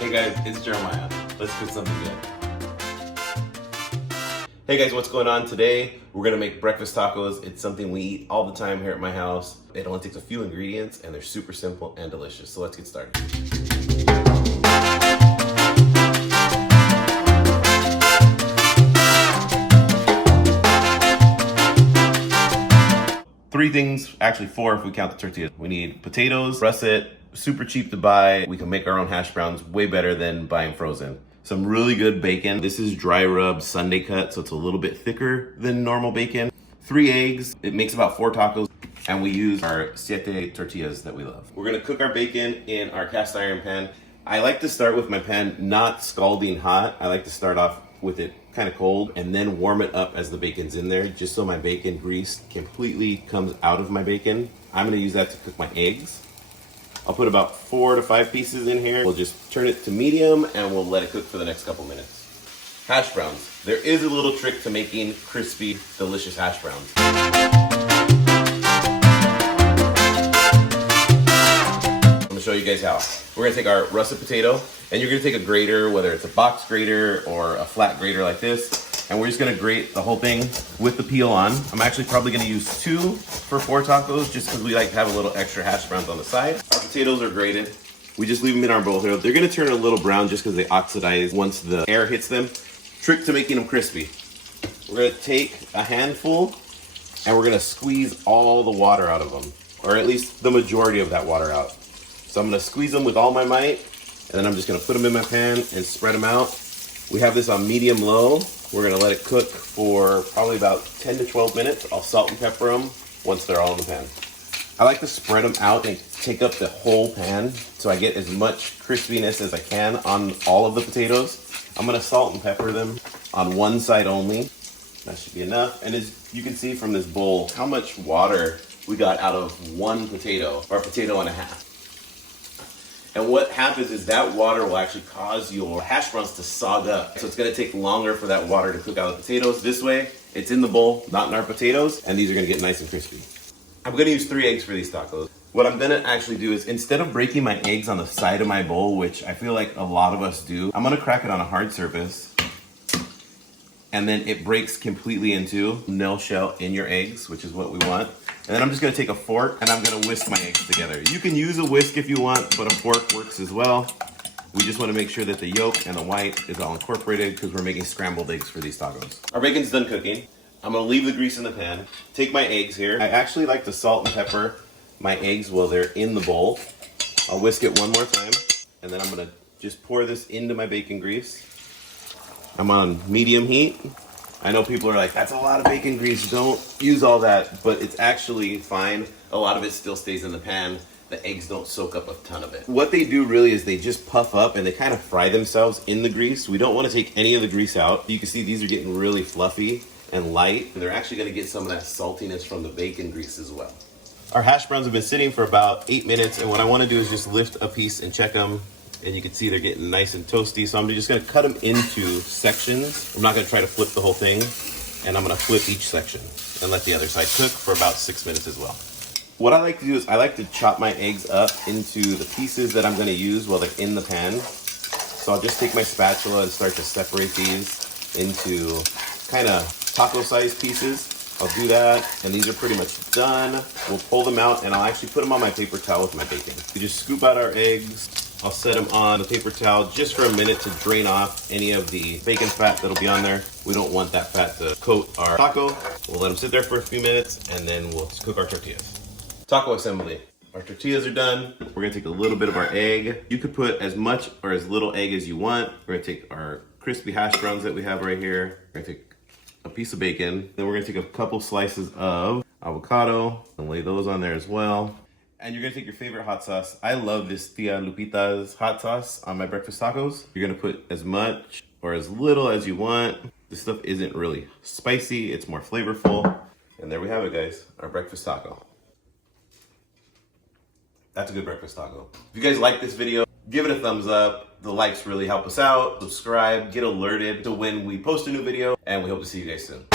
Hey guys, it's Jeremiah. Let's cook something good. Hey guys, what's going on today? We're gonna make breakfast tacos. It's something we eat all the time here at my house. It only takes a few ingredients and they're super simple and delicious. So let's get started. Three things, actually four if we count the tortillas. We need potatoes, russet, super cheap to buy. We can make our own hash browns way better than buying frozen. Some really good bacon. This is dry rub Sunday cut, so it's a little bit thicker than normal bacon. 3 eggs, it makes about 4 tacos. And we use our 7 tortillas that we love. We're gonna cook our bacon in our cast iron pan. I like to start with my pan not scalding hot. I like to start off with it kind of cold and then warm it up as the bacon's in there, just so my bacon grease completely comes out of my bacon. I'm gonna use that to cook my eggs. I'll put about 4 to 5 pieces in here. We'll just turn it to medium and we'll let it cook for the next couple minutes. Hash browns. There is a little trick to making crispy, delicious hash browns. I'm gonna show you guys how. We're gonna take our russet potato and you're gonna take a grater, whether it's a box grater or a flat grater like this, and we're just gonna grate the whole thing with the peel on. I'm actually probably gonna use 2 for 4 tacos just because we like to have a little extra hash browns on the side. Our potatoes are grated. We just leave them in our bowl here. They're gonna turn a little brown just because they oxidize once the air hits them. Trick to making them crispy. We're gonna take a handful and we're gonna squeeze all the water out of them, or at least the majority of that water out. So I'm gonna squeeze them with all my might, and then I'm just gonna put them in my pan and spread them out. We have this on medium-low. We're gonna let it cook for probably about 10 to 12 minutes. I'll salt and pepper them once they're all in the pan. I like to spread them out and take up the whole pan so I get as much crispiness as I can on all of the potatoes. I'm gonna salt and pepper them on one side only. That should be enough. And as you can see from this bowl, how much water we got out of 1 potato, or a potato and a half. And what happens is that water will actually cause your hash browns to sog up. So it's gonna take longer for that water to cook out the potatoes. This way, it's in the bowl, not in our potatoes, and these are gonna get nice and crispy. I'm gonna use 3 eggs for these tacos. What I'm gonna actually do is, instead of breaking my eggs on the side of my bowl, which I feel like a lot of us do, I'm gonna crack it on a hard surface, and then it breaks completely into no shell in your eggs, which is what we want. And then I'm just gonna take a fork and I'm gonna whisk my eggs together. You can use a whisk if you want, but a fork works as well. We just wanna make sure that the yolk and the white is all incorporated because we're making scrambled eggs for these tacos. Our bacon's done cooking. I'm gonna leave the grease in the pan. Take my eggs here. I actually like to salt and pepper my eggs while they're in the bowl. I'll whisk it one more time, and then I'm gonna just pour this into my bacon grease. I'm on medium heat. I know people are like, that's a lot of bacon grease, don't use all that, but it's actually fine. A lot of it still stays in the pan. The eggs don't soak up a ton of it. What they do really is they just puff up and they kind of fry themselves in the grease. We don't want to take any of the grease out. You can see these are getting really fluffy and light, and they're actually gonna get some of that saltiness from the bacon grease as well. Our hash browns have been sitting for about 8 minutes, and what I wanna do is just lift a piece and check them. And you can see they're getting nice and toasty. So I'm just gonna cut them into sections. I'm not gonna try to flip the whole thing. And I'm gonna flip each section and let the other side cook for about 6 minutes as well. What I like to do is I like to chop my eggs up into the pieces that I'm gonna use while they're in the pan. So I'll just take my spatula and start to separate these into kind of taco-sized pieces. I'll do that, and these are pretty much done. We'll pull them out, and I'll actually put them on my paper towel with my bacon. We just scoop out our eggs. I'll set them on the paper towel just for a minute to drain off any of the bacon fat that'll be on there. We don't want that fat to coat our taco. We'll let them sit there for a few minutes, and then we'll cook our tortillas. Taco assembly. Our tortillas are done. We're gonna take a little bit of our egg. You could put as much or as little egg as you want. We're gonna take our crispy hash browns that we have right here. We're gonna take a piece of bacon. Then we're gonna take a couple slices of avocado and lay those on there as well. And you're gonna take your favorite hot sauce. I love this Tia Lupita's hot sauce on my breakfast tacos. You're gonna put as much or as little as you want. This stuff isn't really spicy, it's more flavorful. And there we have it, guys, our breakfast taco. That's a good breakfast taco. If you guys like this video, give it a thumbs up. The likes really help us out. Subscribe, get alerted to when we post a new video, and we hope to see you guys soon.